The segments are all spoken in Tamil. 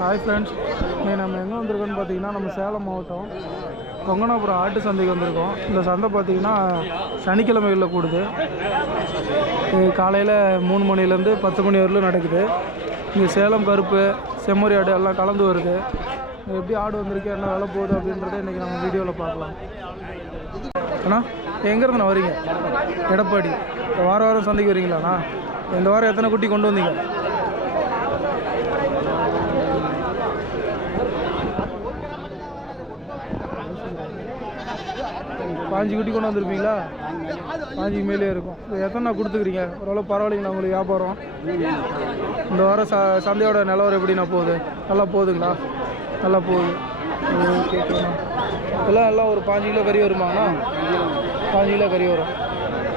ஹாய் ஃப்ரெண்ட்ஸ், இன்னைக்கு நம்ம எங்கே வந்திருக்கோன்னு பார்த்தீங்கன்னா நம்ம சேலம் மாவட்டம் கொங்கனாபுரம் ஆட்டு சந்தைக்கு வந்திருக்கோம். இந்த சந்தை பார்த்தீங்கன்னா சனிக்கிழமைகளில் கூடுது. காலையில் 3 மணிலேருந்து 10 மணி வரலும் நடக்குது. இங்கே சேலம் கருப்பு, செம்மறி ஆடு எல்லாம் கலந்து வருது. எப்படி ஆடு வந்திருக்கு, என்ன வேலை போகுது அப்படின்றத இன்றைக்கி நம்ம வீடியோவில் பார்க்கலாம். அண்ணா எங்கேருந்து வரீங்க? எடப்பாடி. வாரம் சந்தைக்கு வரீங்களாண்ணா? இந்த வாரம் எத்தனை குட்டி கொண்டு வந்தீங்க? பாஞ்சு குட்டி கொண்டு வந்திருப்பீங்களா? 5 மேலே இருக்கும். எத்தனை கொடுத்துக்கிறீங்க? ஓரளவு பரவாயில்லைங்களா உங்களுக்கு வியாபாரம்? இந்த வாரம் சந்தையோட நிலவரம் எப்படிண்ணா போகுது? நல்லா போகுதுங்களா? நல்லா போகுது. ஓகே ஓகேண்ணா. எல்லாம் ஒரு 5 கிலோ கறி வருமாங்கண்ணா? 5 கிலோ கறி வரும்.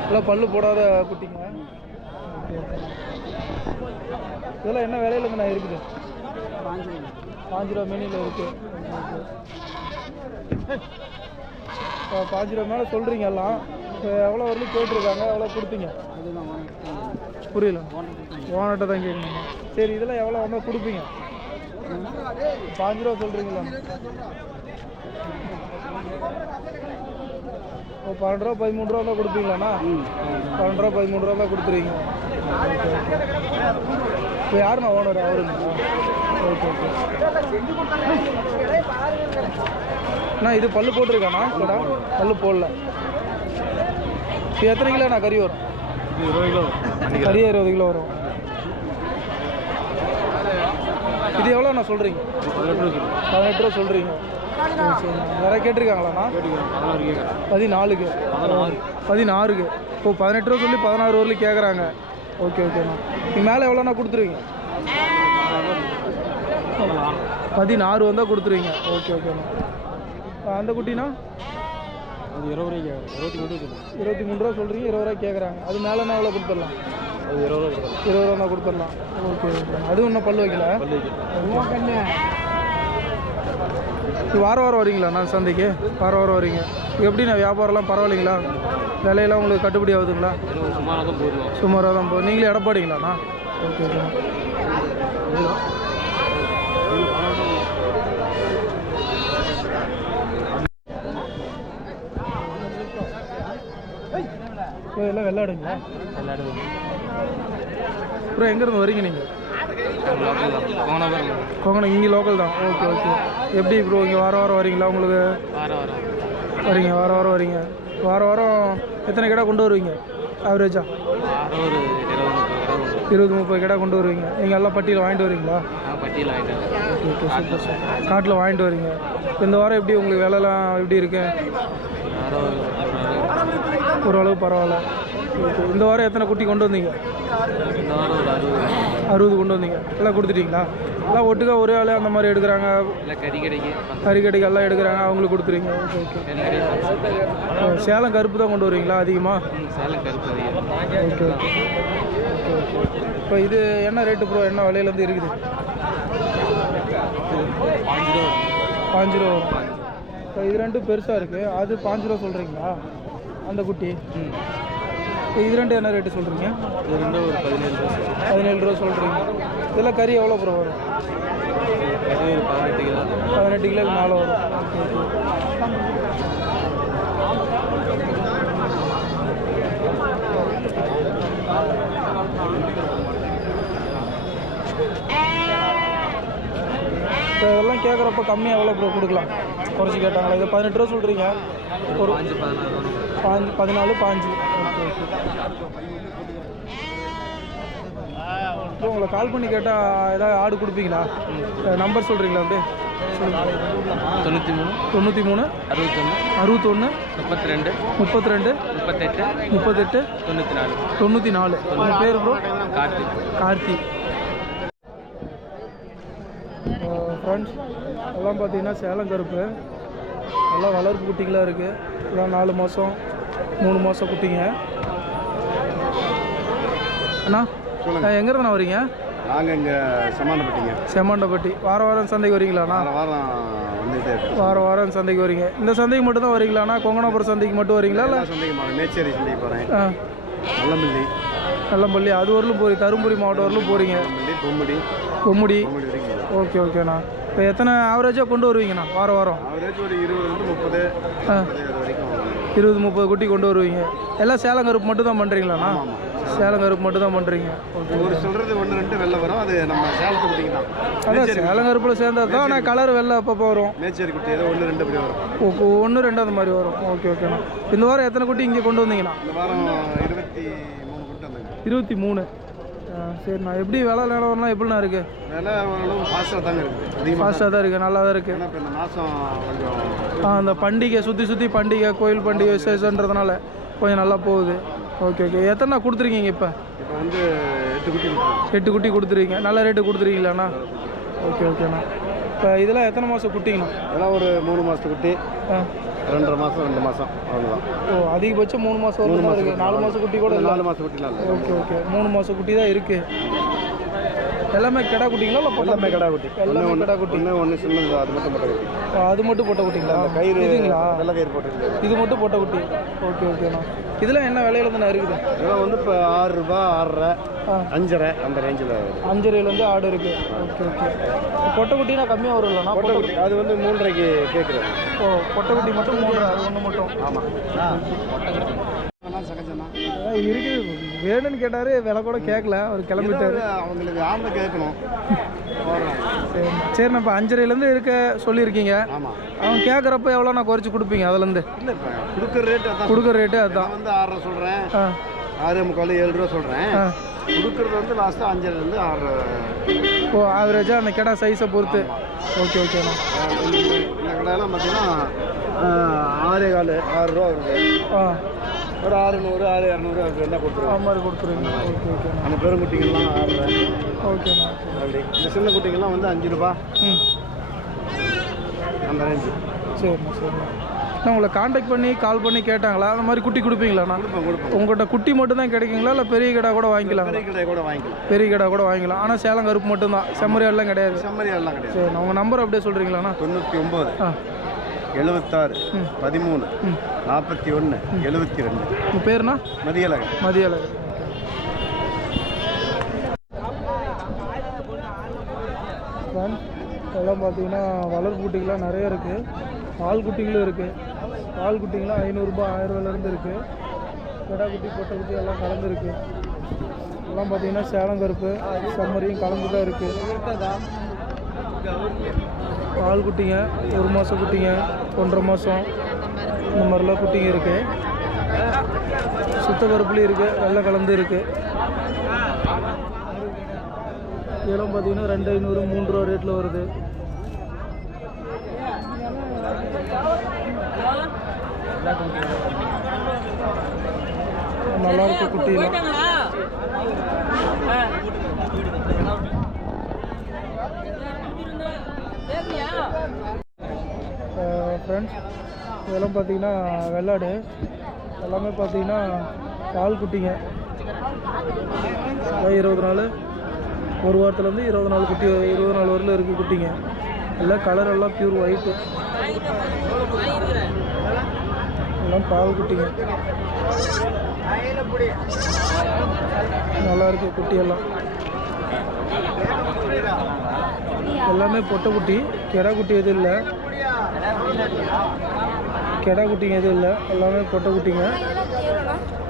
எல்லாம் பல்லு போடாத குட்டிங்க. Okay okay. இதெல்லாம் என்ன விலையிலங்கண்ணா இருக்குது? 5 ரூபா மெனியில் இருக்குது. 5 ரூபா மேலே சொல்கிறீங்க எல்லாம். எவ்வளோ வரலும் கேட்டிருக்காங்க, எவ்வளோ கொடுப்பீங்க? புரியல, ஓனர்கிட்ட தான் கேட்கணுமா? சரி, இதெல்லாம் எவ்வளோ வந்தால் கொடுப்பீங்க? 5 ரூபா சொல்கிறீங்களா? 12 ரூபா 13 ரூபா தான் கொடுப்பீங்களாண்ணா? 12 ரூபா 13 ரூபா தான் கொடுத்துருவீங்க. இப்போ யாருண்ணா ஓனர்? அவருங்களா? Okay okay. அண்ணா இது பல்லு போட்டிருக்காண்ணா? இல்லைடா, பல்லு போடல. இது எத்தனை கிலோண்ணா கறி வரும்? 20 கிலோ. கறி 20 கிலோ வரும். இது எவ்வளோண்ணா சொல்கிறீங்க? 18 ரூபா சொல்கிறீங்க. சரி, நிறைய கேட்டிருக்காங்களாண்ணா? 14க்கு. 16க்கு. இப்போ 18 ரூபா சொல்லி 16 வரலும் கேட்குறாங்க. ஓகே ஓகேண்ணா. நீங்கள் மேலே எவ்வளோண்ணா கொடுத்துருவீங்க? 16 வந்தால் கொடுத்துருவீங்க. ஓகே ஓகேண்ணா. அந்த குட்டினா 23 ரூபா சொல்கிறீங்க, 20 ரூபா கேட்குறாங்க. அது மேலேனா எவ்வளோ கொடுத்துடலாம்? 20 ரூபா கொடுத்துடலாம். Okay okay. அதுவும் இன்னும் பல்லு வைக்கல. வாரம் வரீங்களாண்ணா சந்தைக்கு? வாரம் வரீங்க. எப்படிண்ணா வியாபாரம்லாம் பரவாயில்லைங்களா? விலையெல்லாம் உங்களுக்கு கட்டுப்படி ஆகுதுங்களா? சுமாராக தான் போகுது. நீங்களே எடப்பாடிங்களாண்ணா? Okay okay. எல்லாம் வெள்ளாடுங்களா? அப்புறம் எங்கேருந்து வரீங்க நீங்கள்? கோங்கணம். இங்கே லோக்கல் தான். Okay okay. எப்படி ப்ரோ இங்கே வாரம் வரீங்களா? உங்களுக்கு வரீங்க, வாரம் வரீங்க. வாரம் எத்தனை கடை கொண்டு வருவீங்க ஆவரேஜா? 20-30 கடை கொண்டு வருவீங்க. நீங்கள் எல்லாம் பட்டியில் வாங்கிட்டு வரீங்களா? Okay okay, super sir. காட்டில் வாங்கிட்டு வரீங்க. இந்த வாரம் எப்படி உங்களுக்கு விலைலாம் எப்படி இருக்கு? ஓரளவு பரவாயில்ல. ஓகே. இந்த வாரம் எத்தனை குட்டி கொண்டு வந்தீங்க? 60 கொண்டு வந்தீங்க. எல்லாம் கொடுத்துட்டீங்களா? எல்லாம் ஒட்டுக்கா ஒரே ஆள் அந்த மாதிரி எடுக்கிறாங்க? கறி கடைக்கு எல்லாம் எடுக்கிறாங்க, அவங்களுக்கு கொடுத்துறீங்க. Okay okay. சேலம் கருப்பு தான் கொண்டு வருவீங்களா அதிகமாக? Okay okay. இப்போ இது என்ன ரேட்டு ப்ரோ? என்ன விலையிலேருந்து இருக்குது? 5 ரூபா வரும். இப்போ இது ரெண்டும் பெருசாக இருக்குது. அது 5 ரூபா சொல்கிறீங்களா அந்த குட்டி? இது ரெண்டு என்ன ரேட்டு சொல்கிறீங்க? இது ரெண்டு ஒரு 17 ரூபா சொல்கிறீங்க. இதெல்லாம் கறி எவ்வளோ ப்ரோ வரும்? 18 கிலோக்கு மேலே வரும். ஓகே இப்போ இதெல்லாம் கேட்குறப்ப கம்மியாக எவ்வளோ ப்ரோ கொடுக்கலாம்? குறைச்சி கேட்டாங்களா? இது 18 ரூபா சொல்கிறீங்க. ஒரு 14 5. Okay okay. இப்போ உங்களை கால் பண்ணி கேட்டால் ஏதாவது ஆடு கொடுப்பீங்களா? நம்பர் சொல்கிறீங்களா? அப்படியே 93 61 62 38 94. உங்கள் பேர் ப்ரோ? கார்த்தி. ஃப்ரெண்ட்ஸ் எல்லாம் பார்த்தீங்கன்னா சேலம் கருப்பு எல்லாம் வளர்ப்பு குட்டிங்களாக இருக்குது. எல்லாம் 4 மாதம் 3 மாதம் குட்டிங்க. அண்ணா எங்கேருந்துண்ணா வரீங்க? நாங்கள் இங்கே செம்மாண்டப்பட்டி. வாரம் சந்தைக்கு வரீங்களாண்ணா? வாரம் சந்தைக்கு வரீங்க. இந்த சந்தைக்கு மட்டும் தான் வரீங்களாண்ணா? கொங்கனாபுரம் சந்தைக்கு மட்டும் வரீங்களா? இல்லை சந்தைக்கு மேச்சேரி சந்தைக்கு போகிறேன். நல்லமல்லி நல்லம்பள்ளி அது வரலும் போகிறீங்க, தருமபுரி மாவட்டம் வரலும் போகிறீங்க. பொம்முடி பொம்முடி. வரைக்கும். ஓகே ஓகேண்ணா. இப்போ எத்தனை ஆவரேஜாக கொண்டு வருவீங்கண்ணா வாரம்? ஆவரேஜ் ஒரு 20 வரைக்கும் 20-30 குட்டி கொண்டு வருவீங்க. எல்லாம் சேலம் கருப்பு மட்டும் தான் பண்ணுறீங்களாண்ணா? சேலம் கருப்பு மட்டும் தான் பண்ணுறீங்க. ஒரு சொல்கிறது 1-2 வெள்ளை வரும், அது நம்ம சேலத்து குட்டிங்க தான். அதான் சேலம் கருப்பில் சேர்ந்தா தான் ஆனால் கலர் வெள்ளை அப்பப்போ வரும். மேச்சேரி குட்டி ஏதோ 1-2 அப்படி வரும். 1-2 அந்த மாதிரி வரும். ஓகே ஓகேண்ணா. இந்த வாரம் எத்தனை குட்டி இங்கே கொண்டு வந்தீங்கண்ணா? இந்த வாரம் 23 குட்டி வந்தாங்க. 23. சரிண்ணா. எப்படி விலை நிலவரம்லாம் எப்படிண்ணா இருக்குது? விலை ஓரளவு ஃபாஸ்ட்டாக தாங்க இருக்குது. ஃபாஸ்ட்டாக தான் இருக்குது, நல்லா தான் இருக்குது. ஏன்னா இப்போ இந்த மாதம் கொஞ்சம் அந்த பண்டிகை சுற்றி பண்டிகை, கோயில் பண்டிகை விசேஷன்றதுனால கொஞ்சம் நல்லா போகுது. Okay okay. எத்தனை கொடுத்துருக்கீங்க இப்போ? இப்போ வந்து 8 குட்டி 8 குட்டி கொடுத்துருக்கீங்க. நல்ல ரேட்டு கொடுத்துருக்கீங்களாண்ணா? ஓகே ஓகேண்ணா. இப்போ இதெல்லாம் எத்தனை மாதம் குட்டிங்கண்ணா? இதெல்லாம் ஒரு 3 மாதத்து குட்டி, 2.5 மாதம் 2 மாதம் அவ்வளோதான். ஓ, அதிகபட்சம் 3 மாதம் வரணும் இருக்குது. 4 மாதம் குட்டி கூட இல்லை. 4 மாதம் குட்டிலாம் இல்லை. Okay okay. 3 மாதம் குட்டி தான் இருக்குது. எல்லாமே கிடா குட்டிங்களா இல்லை? எல்லாமே கிடா குட்டி. எல்லாமே கிடா குட்டி. ஒன்று சின்னது, அது மட்டும் போட்ட குட்டி. அது மட்டும் போட்ட குட்டிங்களா? கயிறு இதுங்களா? வெள்ளை கயிறு போட்டு இது மட்டும் போட்ட குட்டி. ஓகே ஓகேண்ணா. இதெல்லாம் என்ன விலையில தானே இருக்குது? இதெல்லாம் வந்து இப்போ 6 ரூபா, 6.5, 5.5 அந்த ரேஞ்சில் 5 ரூபாயிலேருந்து ஆடு இருக்குது. Okay okay. பொட்டை குட்டினா கம்மியாக வரும்லண்ணா? பொட்டை குட்டி அது வந்து 3.5க்கு கேட்குறேன். ஓ, பொட்டை குட்டி மட்டும் 3, அது ஒன்று மட்டும். ஆமாம். சகஜம்னா இருக்குது. வேணும்னு கேட்டார், விலை கூட கேட்கல, அவர் கிளம்பிட்டாரு. அவங்களுக்கு ஆமை கேட்கணும். சரிண்ணா. இப்போ 5.5லேருந்து இருக்க சொல்லியிருக்கீங்க. ஆமாம். அவன் கேட்குறப்ப எவ்வளோ நான் குறைச்சி கொடுப்பீங்க அதுலேருந்து? இல்லை, இப்போ கொடுக்குற ரேட்டு அதான். கொடுக்குற ரேட்டு அதுதான். வந்து 6 சொல்கிறேன், 6.25, 7 ரூபா சொல்கிறேன். கொடுக்குறது வந்து லாஸ்ட்டாக 5.5லேருந்து 6. ஓ, ஆவரேஜாக அந்த கடை சைஸை பொறுத்து. ஓகே ஓகேண்ணா. இந்த கடையெல்லாம் பார்த்தீங்கன்னா 6.25, 6 ரூபா வருது. ஒரு 600, 6.200 அது என்ன கொடுத்துருவோம். அது மாதிரி கொடுத்துருவீங்க. ஓகே ஓகேண்ணா. அந்த பெருங்குட்டிகள்லாம் 6 ரூபா. ஓகேண்ணா. அப்படி இந்த சின்ன குட்டிகள்லாம் வந்து 5 ரூபா அந்த ரேஞ்சு. சரிண்ணா சரிண்ணா. நான் உங்களை காண்டாக்ட் பண்ணி கால் பண்ணி கேட்டாங்களா? அந்த மாதிரி குட்டி கொடுப்பீங்களாண்ணா? கொடுப்போம். உங்கள்கிட்ட குட்டி மட்டும் தான் கிடைக்குங்களா இல்லை பெரிய கடை கூட வாங்கிக்கலாம்? பெரிய கடை கூட வாங்கிக்கலாம். பெரிய கடை கூட வாங்கிக்கலாம். ஆனால் சேலம் கருப்பு மட்டும்தான், செம்மறி ஆடெல்லாம் கிடையாது. செம்மறி ஆடெல்லாம் கிடையாது. சரி, உங்கள் நம்பர் அப்படியே சொல்கிறீங்களாண்ணா? 99 76 13 41 72. உங்கள் பேருண்ணா? மதியழகன். மதியழகன். இதெல்லாம் பார்த்தீங்கன்னா வளர் குட்டிகள்லாம் நிறைய இருக்குது. பால் குட்டிகளும் இருக்குது. பால் குட்டிங்களாம் 500 ரூபாய், 1000 ரூபாயிலேருந்து இருக்குது. கிடா குட்டி, பொட்டை குட்டி எல்லாம் கலந்துருக்கு. எல்லாம் பார்த்தீங்கன்னா சேலம் கருப்பு செம்மறியும் கலந்து தான் இருக்குது. பால் குட்டிங்க, 1 மாதம் குட்டிங்க, 1.5 மாதம், இந்த மாதிரிலாம் குட்டிங்க இருக்குது. சுத்த கருப்புலேயும் இருக்குது, வெள்ளை கலந்து இருக்குது. இதெல்லாம் பார்த்தீங்கன்னா 2.500, 3 ரூபா ரேட்டில் வருது. நல்லா இருக்கு குட்டியெல்லாம். ஃப்ரெண்ட்ஸ், இதெல்லாம் பார்த்தீங்கன்னா வெள்ளாடு. எல்லாமே பார்த்தீங்கன்னா பால் குட்டிங்க. 20 நாள், ஒரு வாரத்துலேருந்து 20 நாள் குட்டி, 20 நாள் வரல இருக்குது குட்டிங்க. எல்லாம் கலர் எல்லாம் பியூர் ஒயிட்டு. எல்லாம் பால் குட்டிங்க. நல்லா இருக்கு குட்டியெல்லாம். எல்லாமே பொட்டை குட்டி. கெடா குட்டி எதுவும் இல்லை. கெடா குட்டிங்க எதுவும் இல்லை. எல்லாமே பொட்டை குட்டிங்க.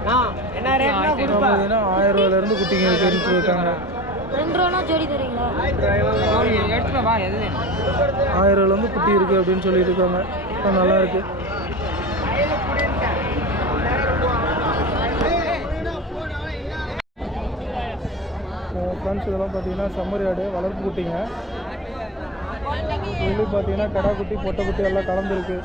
பார்த்தீங்கன்னா 1000 ரூபாயிலேருந்து குட்டிங்க இருக்குன்னு இருக்காங்க. 1000 ரூபாயிலேருந்து குட்டி இருக்குது அப்படின்னு சொல்லிட்டு இருக்காங்க. நல்லா இருக்கு. ஃப்ரெண்ட்ஸ், இதெல்லாம் பார்த்தீங்கன்னா செம்மறி ஆடு வளர்ப்பு குட்டிங்க. இதுலேயும் பார்த்தீங்கன்னா கடா குட்டி, பொட்டை குட்டி எல்லாம் கலந்துருக்கு.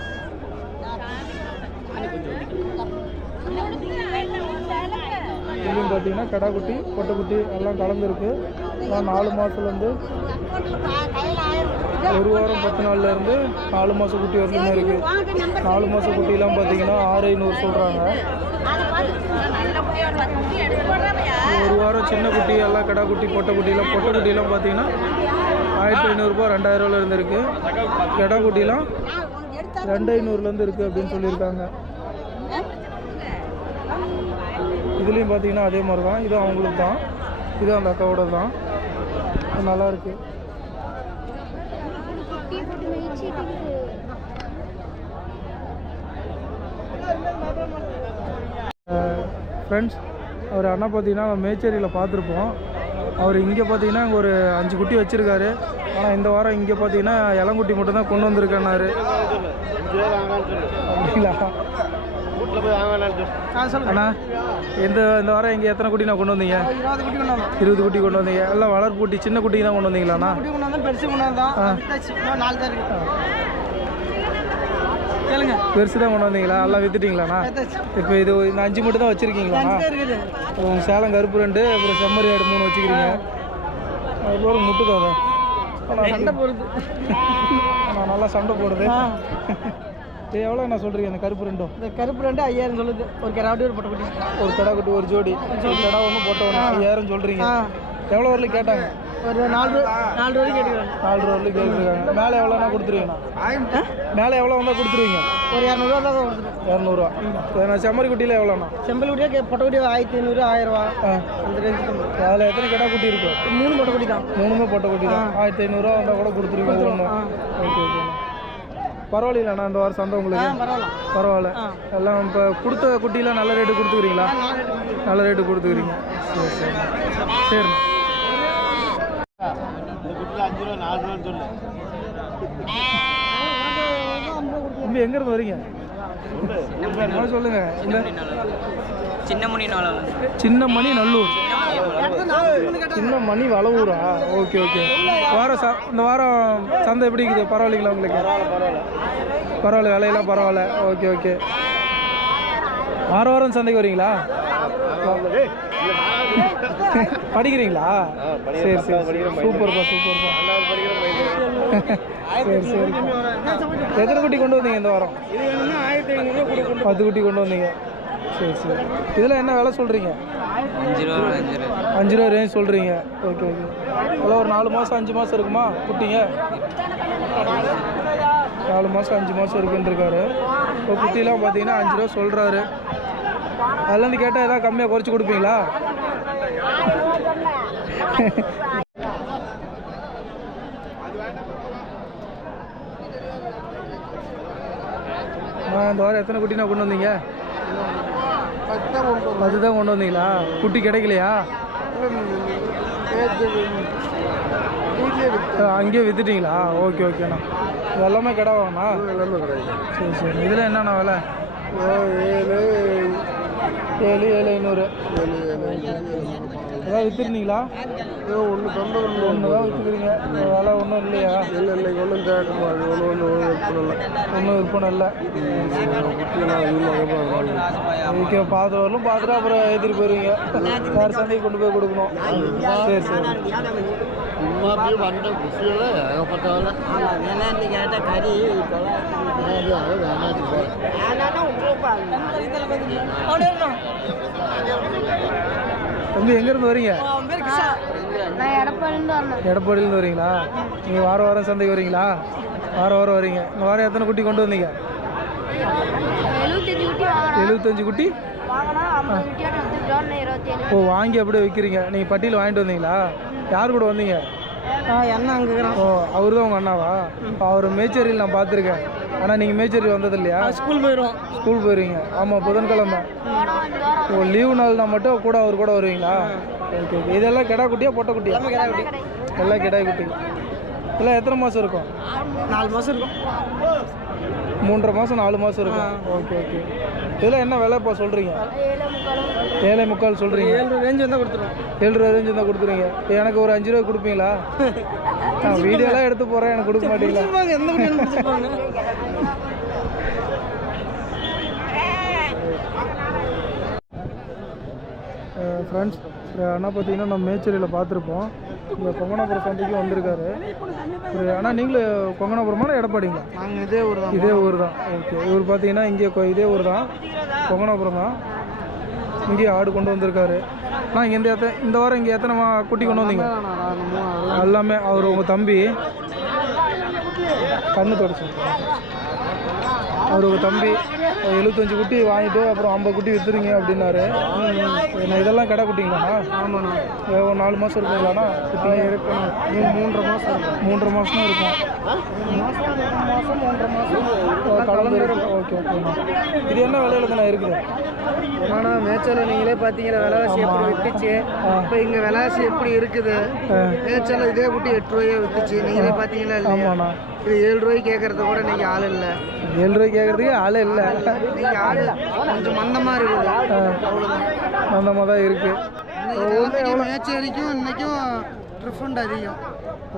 இதுலேயும் பார்த்தீங்கன்னா கடா குட்டி, பொட்டை குட்டி எல்லாம் கலந்துருக்கு. 4 மாதத்துலேருந்து 1 வாரம் 10 நாள்லேருந்து 4 மாதம் குட்டி வரலுமே இருக்குது. 4 மாதம் குட்டிலாம் பார்த்தீங்கன்னா 6,500 சொல்கிறாங்க. 1 வாரம் சின்ன குட்டி எல்லாம் கடா குட்டி, பொட்டை குட்டிலாம் பார்த்தீங்கன்னா 1500 ரூபாய், 2000 ரூபாயிலேருந்து இருக்குது. கடா குட்டிலாம் 2500லேருந்து இருக்குது அப்படின்னு சொல்லியிருக்காங்க. இது இதுலேயும் பார்த்தீங்கன்னா அதே மாதிரி தான். இது அவங்களுக்கு தான், இது அந்த அக்காவோட தான். நல்லாயிருக்கு. ஃப்ரெண்ட்ஸ், அவர் அண்ணா பார்த்தீங்கன்னா மேச்சேரியில் பார்த்துருப்போம். அவர் இங்கே பார்த்தீங்கன்னா இங்கே ஒரு 5 குட்டி வச்சுருக்காரு. ஆனால் இந்த வாரம் இங்கே பார்த்தீங்கன்னா இளங்குட்டி மட்டும் தான் கொண்டு வந்திருக்கேன்னாரு. அப்படிங்களா அண்ணா? இந்த வாரம் இங்கே எத்தனை குட்டி நான் கொண்டு வந்தீங்க? 20 குட்டி கொண்டு வந்தீங்க. எல்லாம் வளர்ப்பு குட்டி, சின்ன குட்டி தான் கொண்டு வந்தீங்களாண்ணா? பெருசு தான் கொண்டு வந்தீங்களா? எல்லாம் வித்துட்டீங்களாண்ணா? இப்போ இது இந்த 5 மட்டும் தான் வச்சுருக்கீங்களாண்ணா? சேலம் கருப்பு 2, அப்புறம் செம்மறி ஆடு 3 வச்சுக்கிறீங்க. அதுக்கப்புறம் முட்டுக்காக சண்டை போடுது. நான் நல்லா சண்டை போடுது. இது எவ்வளோ என்ன சொல்கிறீங்க? அந்த கருப்பு 2? இந்த கருப்பு 2 5000 சொல்லுது. ஒரு கிடாக்குட்டி ஒரு பொட்டை குட்டி. ஒரு கிடாக்குட்டி ஒரு ஜோடி. கிடா ஒன்று பொட்டை ஒன்று 5000 சொல்கிறீங்க. எவ்வளோ வரலையும் கேட்டாங்க? ஒரு 4 ரூபா கேட்டுருக்காங்க. 4 ரூபா வரலையும் கேட்டுருக்காங்க. மேலே எவ்வளோனா கொடுத்துருவீங்கண்ணா? மேலே எவ்வளோ வந்தால் கொடுத்துருவீங்க? ஒரு 200 தான் கொடுத்துருவேன். 200. நான் செம்மறி குட்டியில் எவ்வளோண்ணா? செம்மறி குட்டியாக பொட்டை குட்டி 1500, 1000 ரூபா அந்த ரேஞ்சு. அதில் எத்தனை கிடா குட்டி இருக்குது? 3 பொட்டை குட்டி தான். 3மே பொட்டை குட்டி தான். 1500 வந்தால் கூட கொடுத்துருவீங்க ஒன்று. Okay okay. பரவாயில்லண்ணா இந்த வாரம் சந்தை உங்களுக்கு? பரவாயில்ல. எல்லாம் இப்போ கொடுத்த குட்டியில் நல்ல ரேட்டு கொடுத்துக்கிறீங்களா? நல்ல ரேட்டு கொடுத்துக்கிறீங்க. சரி சரி சரிண்ணா. தம்பி எங்கேருந்து வரீங்க? சொல்லுங்க. சின்னமணி நல்லூர். சின்னமணி வளவூரா? Okay okay. இந்த வாரம் சந்தை எப்படி இருக்குது? பரவாயில்லைங்களா உங்களுக்கு? பரவாயில்ல, விலையெல்லாம் பரவாயில்ல. Okay okay. வாரம் சந்தைக்கு வரீங்களா? படிக்கிறீங்களா? சரி சரி. சூப்பர்ப்பா சூப்பர்ப்பா. சரி சரி. எத்தனை குட்டி கொண்டு வந்தீங்க இந்த வாரம்? 10 குட்டி கொண்டு வந்தீங்க. சரி சரி. இதில் என்ன விலை சொல்கிறீங்க? 5 ரூபா ரேஞ்ச் சொல்கிறீங்க. Okay okay. அதில் ஒரு 4 மாதம் 5 மாதம் இருக்குமா குட்டிங்க? 4 மாதம் 5 மாதம் இருக்குன்ட்ருக்காரு. இப்போ குட்டிலாம் பார்த்தீங்கன்னா 5 ரூபா சொல்கிறாரு. அதுலேருந்து கேட்டால் எதாவது கம்மியாக குறைச்சி கொடுப்பீங்களா? இந்த வாரம் எத்தனை குட்டினா கொண்டு வந்தீங்க? 10 தான் கொண்டு வந்தீங்களா? குட்டி கிடைக்கலையா? அங்கேயே வித்துட்டீங்களா? ஓகே ஓகேண்ணா. இது எல்லாமே கடை வாங்கண்ணா? எல்லாமே கடை. சரி சரி. இதில் என்னண்ணா விலை? 7,500. ஏதாவது விற்றுருந்தீங்களா? ஒன்று தான் விற்றுக்கிறீங்க. வேலை ஒன்றும் இல்லையா? இல்லை ஒன்றும் கேட்க ஒன்றும் விற்பனை இல்லை. ஓகே. பார்த்து வரலும் பார்த்துட்டு அப்புறம் ஏற்றிட்டு போயிருவீங்க. வேறு சந்தைக்கு கொண்டு போய் கொடுக்கணும். சரி சரி. தம்பி எங்கேருந்து வரீங்க? எடப்பாடியிலேருந்து வரீங்களா? நீங்கள் வாரம் சந்தைக்கு வரீங்களா? வாரம் வரீங்க. இந்த வாரம் எத்தனை குட்டி கொண்டு வந்தீங்க? 75 குட்டி. ஓ, வாங்கி அப்படியே விற்கிறீங்க. நீங்கள் பட்டியில் வாங்கிட்டு வந்தீங்களா? யார் கூட வந்தீங்க? அண்ணா அங்கே. ஓ, அவர் தான் உங்கள் அண்ணாவா? அவர் மேச்சேரியில் நான் பார்த்துருக்கேன். ஆனால் நீங்கள் மேச்சேரி வந்தது இல்லையா? ஸ்கூல் போயிடுவீங்க. ஆமாம், புதன்கிழமை. ஓ, லீவு நாள் தான் மட்டும் கூட அவர் கூட வருவீங்களா? Okay okay. இதெல்லாம் கிடா குட்டியா பொட்டை குட்டியா? எல்லாம் கிடா குட்டி. இதெல்லாம் எத்தனை மாதம் இருக்கும்? 4 மாதம் இருக்கும். 3.5 மாதம் 4 மாதம் இருக்கும். Okay okay. இதெல்லாம் என்ன விலை இப்போ சொல்கிறீங்க? 7,300 சொல்கிறீங்க. 7 ரூபா ரேஞ்சு வந்தால் கொடுத்துருவோம். 7 ரூபா ரேஞ்சு வந்தால் கொடுத்துருங்க. எனக்கு ஒரு 5 ரூபா கொடுப்பீங்களா? நான் வீடியோலாம் எடுத்து போகிறேன், எனக்கு கொடுக்க மாட்டீங்களா? ஃப்ரெண்ட்ஸ், அண்ணா பார்த்தீங்கன்னா நம்ம மேச்சேரியில் பார்த்துருப்போம். இங்கே கொங்கனாபுரம் சந்தைக்கு வந்திருக்காரு. ஆனால் நீங்களும் கொங்கனாபுரமான எடப்பாடிங்களா? நாங்கள் இதே ஊர் தான். இதே ஊர் தான். ஓகே. இவர் பார்த்தீங்கன்னா இங்கே இதே ஊர் தான், கொங்கனாபுரம் தான். இங்கேயே ஆடு கொண்டு வந்திருக்காரு. நான் இங்கே இந்த வாரம் இங்கே எத்தனை குட்டி கொண்டு வந்தீங்க? எல்லாமே அவர் உங்கள் தம்பி கண்ணு தொடச்சு. அவருக்கு தம்பி 75 குட்டி வாங்கிட்டு அப்புறம் 50 குட்டி விற்றுருங்க அப்படின்னாரு. என்ன இதெல்லாம் கடை குட்டிங்களாண்ணா? ஆமாண்ணா. 4 மாதம் இருக்குங்களாண்ணா? குட்டி இருக்கணும். 3.5 மாதம் இருக்கும். 3.5 மாதம் தான் இருக்கும். 3 மாதம் கலந்து இருக்கு. ஓகே ஓகேண்ணா. இது என்ன விலையில தானே இருக்குது? ஏன்னா மேய்ச்சல் நீங்களே பார்த்தீங்கன்னா விலைவாசி எப்படி விற்றுச்சு, இப்போ இங்கே விலைவாசி எப்படி இருக்குது. மேய்ச்சல் இதே குட்டி 8 ரூபாயே விற்றுச்சு, நீங்களே பார்த்தீங்களா இல்லையா? ஆமாண்ணா. இது 7 ரூபாய்க்கு கேட்கறது கூட இன்னைக்கு ஆள் இல்லை. 7 ரூபாய்க்கு கேட்கறதுக்கு ஆளே இல்லை. இன்னைக்கு ஆள் கொஞ்சம் மந்தமாக இருக்குது. அவ்வளோதான், மந்தமாக தான் இருக்குது. மேய்ச்சலிக்கும் இன்னைக்கும் டிஃப்ரெண்ட் அதிகம்.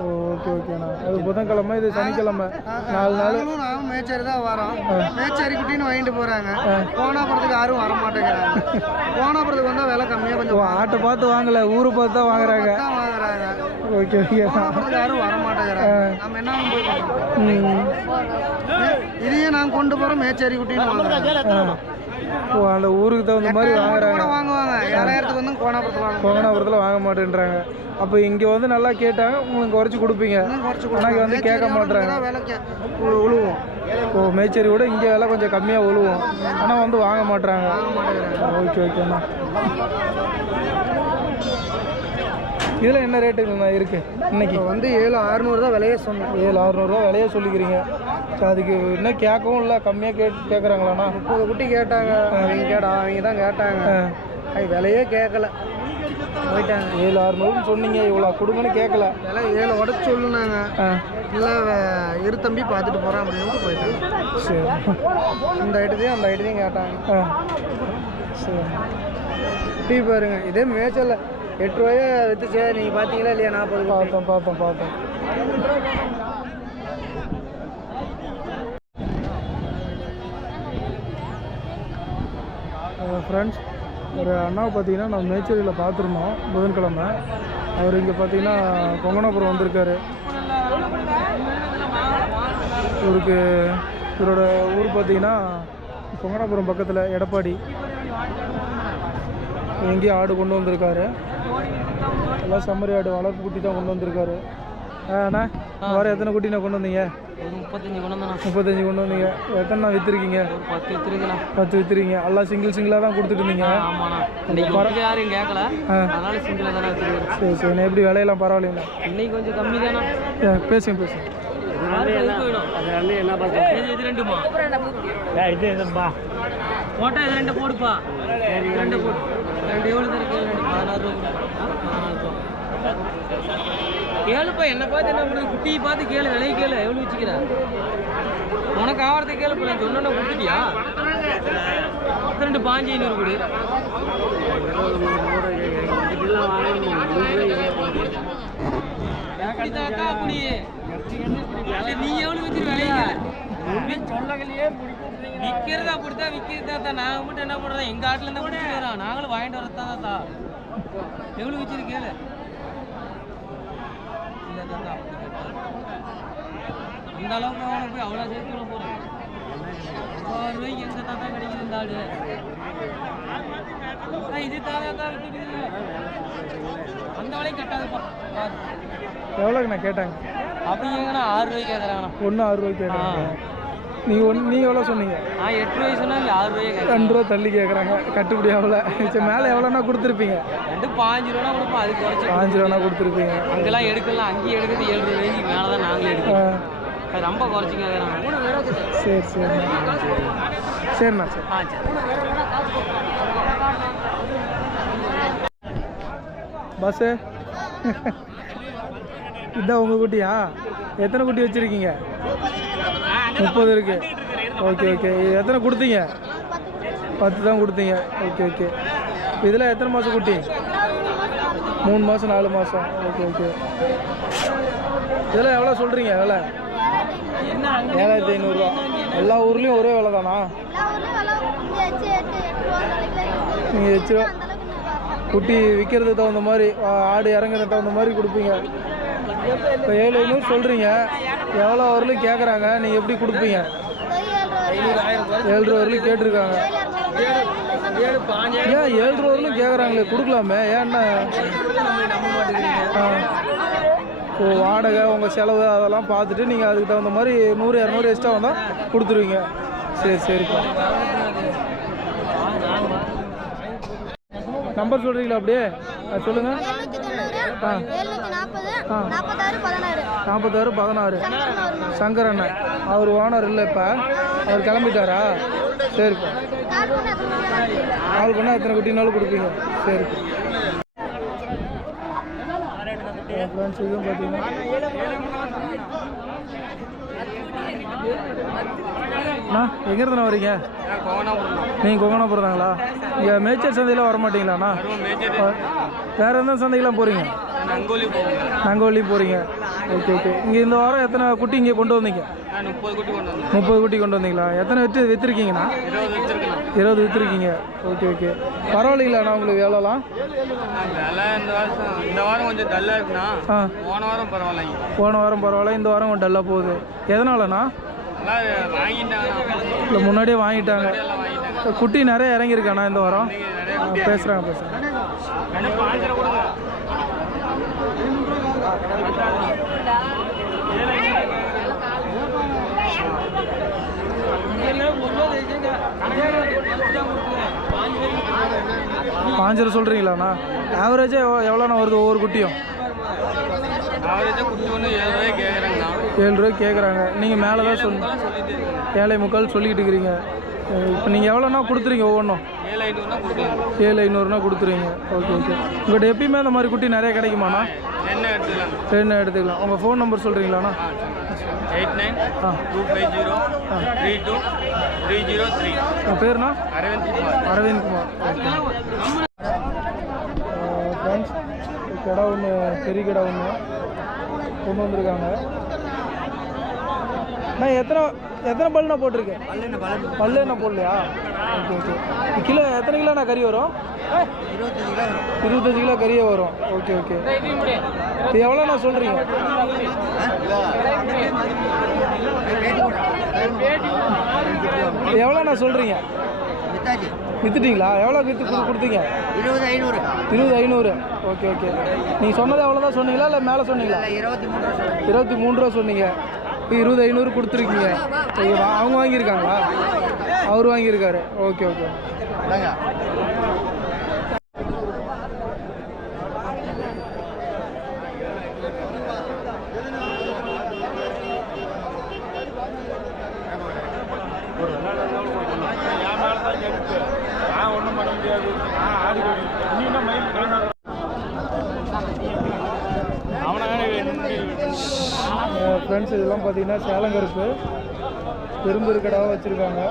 ஓகே ஓகேண்ணா. அது புதன்கிழமை, இது சனிக்கிழமை, 4 நாள். நானும் மேய்ச்சரி தான் வரோம். மேய்ச்சரி குட்டின்னு வாங்கிட்டு போகிறாங்க. கோணாபுரத்துக்கு யாரும் வர மாட்டேங்கிறாங்க. கோணாபுரத்துக்கு வந்தால் விலை கம்மியாக கொஞ்சம். ஆட்டை பார்த்து வாங்கலை, ஊரை பார்த்து தான் வாங்குறாங்க. Okay okay. கோணாபுரத்துக்கு யாரும் வர மாட்டேங்கிறாங்க. நம்ம என்ன போய் பண்ணுறோம்? இதையே நான் கொண்டு போகிறோம் மேய்ச்சரி குட்டின்னு வாங்குறாங்க. ஓ, அந்த ஊருக்கு தகுந்த மாதிரி வாங்குறாங்க. வாங்குவாங்க. 7000க்கு வந்து கோணாபுரத்தில் வாங்க மாட்டேன்றாங்க. அப்போ இங்கே வந்து நல்லா கேட்டாங்க, உங்களுக்கு குறைச்சி கொடுப்பீங்க. ஆனால் வந்து கேட்க மாட்டேறாங்க. உழுவோம். ஓ, மேய்ச்சரி விட இங்கே விலை கொஞ்சம் கம்மியாக உழுவோம், ஆனால் வந்து வாங்க மாட்டேறாங்க. ஓகே ஓகேண்ணா. இதில் என்ன ரேட்டுங்கண்ணா இருக்குது இன்னைக்கு? வந்து 7,600 தான் விலையே சொன்னேன். 7,600 விலையே சொல்லிக்கிறீங்க. சரி, அதுக்கு இன்னும் கேட்கவும் இல்லை, கம்மியாக கேட்குறாங்களாண்ணா? 30 குட்டி கேட்டாங்க. அவங்க தான் கேட்டாங்க. அது விலையே கேட்கல, போயிட்டாங்க. 7,600 சொன்னீங்க, இவ்வளோ கொடுங்கன்னு கேட்கல. விலை 7 உடச்சு சொல்லுனாங்க. இல்லை இரு தம்பி பார்த்துட்டு போகிறேன் அப்படின்னு போயிட்டாங்க. சரி, இந்த ஐட்டத்தையும் அந்த ஐட்டத்தையும் கேட்டாங்க. சரி, டீ பாருங்க, இதே மேய்ச்சல் 8 ரூபாயே விற்றுச்சு. நீங்கள் பார்த்தீங்களா இல்லையா? 40. பார்த்தோம். ஃப்ரெண்ட்ஸ், ஒரு அண்ணாவை பார்த்தீங்கன்னா நம்ம மேச்சேரியில் பார்த்துருந்தோம் புதன்கிழமை. அவர் இங்கே பார்த்தீங்கன்னா கொங்கனாபுரம் வந்திருக்காரு. இவரோட ஊர் பார்த்தீங்கன்னா கொங்கனாபுரம் பக்கத்தில் எடப்பாடி. எங்கேயும் ஆடு கொண்டு வந்திருக்காரு. எல்லாம் செம்மறி ஆடு, வளர்ப்பு குட்டி தான் கொண்டு வந்திருக்காரு. அண்ணா, வேறு எத்தனை குட்டிண்ணா கொண்டு வந்தீங்க? 35 கொண்டு வந்தேன். 35 கொண்டு வந்தீங்க. எத்தனை விற்றுருக்கீங்க? 10 விற்றுருக்கீங்களா? 10 விற்றுருக்கீங்க. எல்லாம் சிங்கிளாக தான் கொடுத்துட்டு இருந்தீங்க. ஆமாண்ணா, யாரும் கேட்கல, அதனால சிங்கிளாக தானே வச்சுருக்கேன். சரி சரி. நான் எப்படி விலையெல்லாம் பரவாயில்லைங்களா? இன்னைக்கு கொஞ்சம் கம்மி தானே. பேசுங்க. என்ன பார்க்க இது 2மா? இது எதுப்பா போட்டா இது 2 போடுப்பா. 2 போடு. 2 எவ்வளோ இருக்கு? 16 ரூபா. கேளுப்பா, என்ன பார்த்து என்ன பண்ணுறது? குட்டியை பார்த்து கேளு, விலையை கேளு, எவ்வளோ வச்சுக்கிற? உனக்கு ஆவறதை கேளுப்பா. நான் சொன்னா கொடுத்துட்டியா? 2 5,500 கொடு. நீ எவ்வளோ வச்சு விலையை சொல்லலையே. விற்கிறதா கொடுத்தா விற்கிறதா தான். நாங்கள் மட்டும் என்ன பண்ணுறோம்? எங்கள் ஆட்டில் இருந்தால் கொடுத்துட்டு வரோம். நாங்களும் வாங்கிட்டு வரதான் தான். எவ்வளோ வச்சிருக்கேன்? இல்லை தாத்தா, அந்த அளவுக்கு அவனை போய் அவ்வளோ சேர்த்து போகிறேன். 6 ரூபாய்க்கு எங்கே தாத்தா கிடைக்குது இந்த ஆடு? இது தாத்தா விற்றுக்குது. அந்த விலைக்கு கட்டாதுப்பா. எவ்வளோங்கண்ணா கேட்டாங்க? அப்படிங்கன்னா 6 ரூபாய்க்கு கேட்குறாங்கண்ணா. 6 ரூபாய்க்கு கேட்குறாங்க. நீங்கள் எவ்வளோ சொன்னீங்க? 8 ரூபாய் சொன்னால் இல்லை 6 ரூபாய் 2 ரூபா தள்ளி கேட்குறாங்க. கட்டுப்படி எவ்வளோ? சரி, மேலே எவ்வளோனா கொடுத்துருப்பீங்க? 5 ரூபா கொடுப்போம். அது குறைச்சி 5 ரூபானா கொடுத்துருப்பீங்க. அங்கெல்லாம் எடுக்கலாம், அங்கேயும் எடுக்குது 7 ரூபாய்க்கு மேலே தான் நாங்களே எடுக்கிறோம். அது ரொம்ப குறைச்சி கேட்குறாங்க. சரி சரிண்ணா. சரிண்ணா. சரி. பஸ்ஸு இதான் உங்கள் குட்டியா? எத்தனை குட்டி வச்சுருக்கீங்க? 30 இருக்கு. Okay okay. எத்தனை கொடுத்தீங்க? 10 தான் கொடுத்தீங்க. ஓகே. இதில் எத்தனை மாதம் குட்டி? 3 மாதம் 4 மாதம். ஓகே. இதெல்லாம் எவ்வளோ சொல்கிறீங்க விலை? 7,500 எல்லா ஊர்லேயும் ஒரே விலை தானா? நீங்கள் 8 ரூபா குட்டி விற்கிறதுக்கு தகுந்த மாதிரி, ஆடு இறங்குறதுக்கு தகுந்த மாதிரி கொடுப்பீங்க. இப்போ 7,500 சொல்கிறீங்க, எவ்வளோ வரலையும் கேட்குறாங்க, நீங்கள் எப்படி கொடுப்பீங்க? 7 ரூபா வரலையும் கேட்டிருக்காங்க. ஏன் 7 ரூபா வரலையும் கேட்குறாங்களே, கொடுக்கலாமே, ஏன்னா? ஓ, வாடகை, உங்கள் செலவு அதெல்லாம் பார்த்துட்டு நீங்கள் அதுக்கு தகுந்த மாதிரி 100 200 எக்ஸ்ட்ரா வந்தால் கொடுத்துருவீங்க. சரி சரிப்பா. நம்பர் சொல்கிறீங்களா அப்படியே சொல்லுங்கள். ஆ 4616 சங்கர் அண்ணன். அவர் ஓனர் இல்லை இப்போ, அவர் கிளம்பிட்டாரா? சரிப்பா. கால் பண்ணால் எத்தனை குட்டினாலும் கொடுப்பீங்க. சரிப்பா. ஃப்ரெண்ட்ஸ் இதுவும் பார்த்தீங்கன்னா எங்கேருந்துண்ணா வரீங்க? நீங்கள் கொங்கனாபுரம் தாங்களா? இங்கே மேச்சேரி சந்தையில் வர மாட்டீங்களாண்ணா? வேறு எந்த சந்தைக்கெலாம் போகிறீங்க? நங்கோலியும் போகிறீங்க. Okay okay. இங்கே இந்த வாரம் எத்தனை குட்டி இங்கே கொண்டு வந்தீங்க? 30 குட்டி கொண்டு வந்தீங்களா? எத்தனை விற்றுருக்கீங்கண்ணா? 20 விற்றுருக்கீங்க. Okay okay. பரவாயில்லைங்களாண்ணா உங்களுக்கு எவ்வளோலாம்? இந்த வாரம் கொஞ்சம் டல்லாக இருக்குண்ணா. போன வாரம் பரவாயில்லைங்க. போன வாரம் பரவாயில்ல, இந்த வாரம் கொஞ்சம் டல்லாக போகுது. எதனாலண்ணா? இல்லை முன்னாடியே வாங்கிட்டாங்க. குட்டி நிறைய இறங்கியிருக்காண்ணா இந்த வாரம்? பேசுகிறாங்க. பாஞ்சரை சொல்கிறீங்களாண்ணா? ஆவரேஜாக எவ்வளோண்ணா வருது ஒவ்வொரு குட்டியும்? 7 ரூபாய்க்கு கேட்குறாங்க. நீங்கள் மேலே தான் 7.25 சொல்லிக்கிட்டு இருக்கிறீங்க. இப்போ நீங்கள் எவ்வளோண்ணா கொடுத்துறீங்க ஒவ்வொன்றும்? 7,500னா கொடுத்துருவீங்க. Okay okay. உங்கள்கிட்ட எப்பயுமே அந்த மாதிரி குட்டி நிறைய கிடைக்குமாண்ணா? என்ன எடுத்துக்கலாம். உங்கள் ஃபோன் நம்பர் சொல்கிறீங்களாண்ணா? 8922323303. உங்கள் பேருண்ணா? அரவிந்த் குமார். ஃப்ரெண்ட்ஸ் கடை ஒன்று, பெரிய கடை ஒன்று கொண்டு வந்திருக்காங்க. நான் எத்தனை பல்லுண்ணா போட்டிருக்கேன்? பல்லு என்ன போடலையா? Okay okay. கிலோ எத்தனை கிலோண்ணா கறி வரும்? 25 கிலோ கறியே வரும். Okay okay. இது எவ்வளோண்ணா சொல்கிறீங்க? எவ்வளோண்ணா சொல்கிறீங்க? விற்றுட்டீங்களா? எவ்வளோ கொடுத்தீங்க? 20,500. Okay okay. நீங்கள் சொன்னது எவ்வளோதான் சொன்னீங்களா இல்லை மேலே சொன்னீங்களா? 23 ரூபா சொன்னீங்க. 20,500 கொடுத்துருக்கீங்க. அவங்க வாங்கியிருக்காங்களா? அவர் வாங்கியிருக்காரு. Okay okay. ஒன்றும் பண்ண முடியாது. ஃப்ரெண்ட்ஸ் இதெல்லாம் பார்த்தீங்கன்னா சேலங்கருப்பு பெரும்பெரு கடாவாக வச்சுருக்காங்க.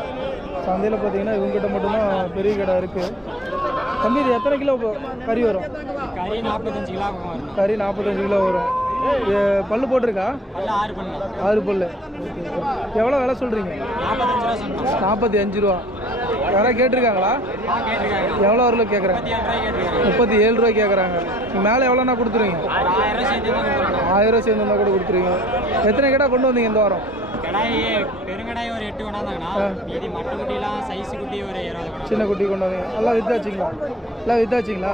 சந்தையில் பார்த்தீங்கன்னா இவங்ககிட்ட மட்டும்தான் பெரிய கடை இருக்குது. தம்பி இது எத்தனை கிலோ கறி வரும்? கறி 45 கிலோ. கறி 45 கிலோ வரும். பல்லு போட்டிருக்கா? 6 பல்லு. எவ்வளோ விலை சொல்கிறீங்க? 45 ரூபா. யாராவது கேட்டிருக்காங்களா? எவ்வளோ வரல கேட்குறாங்க? 37 ரூபாய் கேட்குறாங்க. மேலே எவ்வளோண்ணா கொடுத்துருவீங்க? 1000 சேர்ந்து வந்தால் கூட கொடுத்துருவீங்க. எத்தனை கடை கொண்டு வந்தீங்க இந்த வாரம்? பெருங்கடாய் ஒரு 8 கொண்டாந்தாங்கண்ணா. மீதி மட்டை குட்டிலாம் சைஸ் குட்டி ஒரு 20. சின்ன குட்டி கொண்டு வந்தீங்க. எல்லாம் வித்தாச்சுங்களா? எல்லாம் வித்தாச்சுங்களா?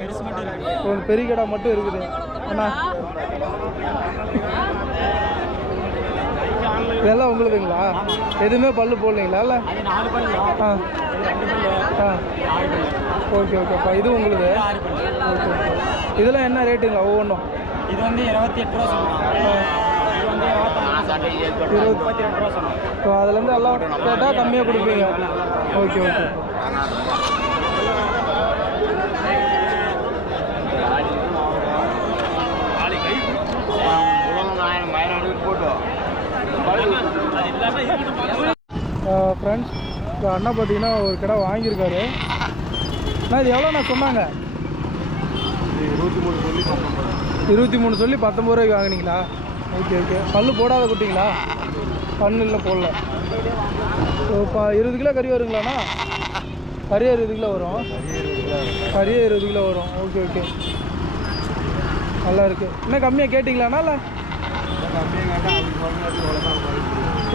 பெருசு மட்டும் இருக்குது. ஒரு பெரிய கடை மட்டும் இருக்குது அண்ணா. இதெல்லாம் உங்களுதுங்களா? எதுவுமே பல்லு போடலைங்களா? இல்லை ஓகே ஓகேப்பா. இது உங்களுது? ஓகே. இதெல்லாம் என்ன ரேட்டுங்களா ஒவ்வொன்றும்? இது வந்து 28 ரூபா சொல்லுவாங்க. இது வந்து 32 ரூபா சொல்லுவாங்க. ஸோ அதுலேருந்து எல்லாம் கேட்டால் கம்மியாக கொடுப்பீங்க. Okay okay. ஃப்ரெண்ட்ஸ் இப்போ அண்ணா பார்த்தீங்கன்னா ஒரு கடை வாங்கியிருக்காரு. அண்ணா இது எவ்வளோண்ணா சொன்னாங்க? 23 சொல்லி 19 ரூபாய்க்கு வாங்கினீங்களா? Okay okay. பல்லு போடாத குட்டிங்களா? பல்லு இல்லை போடல. இப்போ 20 கிலோ கறி வருங்களாண்ணா? கறியே 20 கிலோ வரும். கறியே 20 கிலோ வரும். Okay okay. நல்லா இருக்குது. இன்னும் கம்மியாக கேட்டிங்களாண்ணா? இல்லை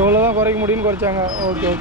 இவ்வளோ தான் குறைக்க முடியும்னு குறைச்சாங்க. Okay okay.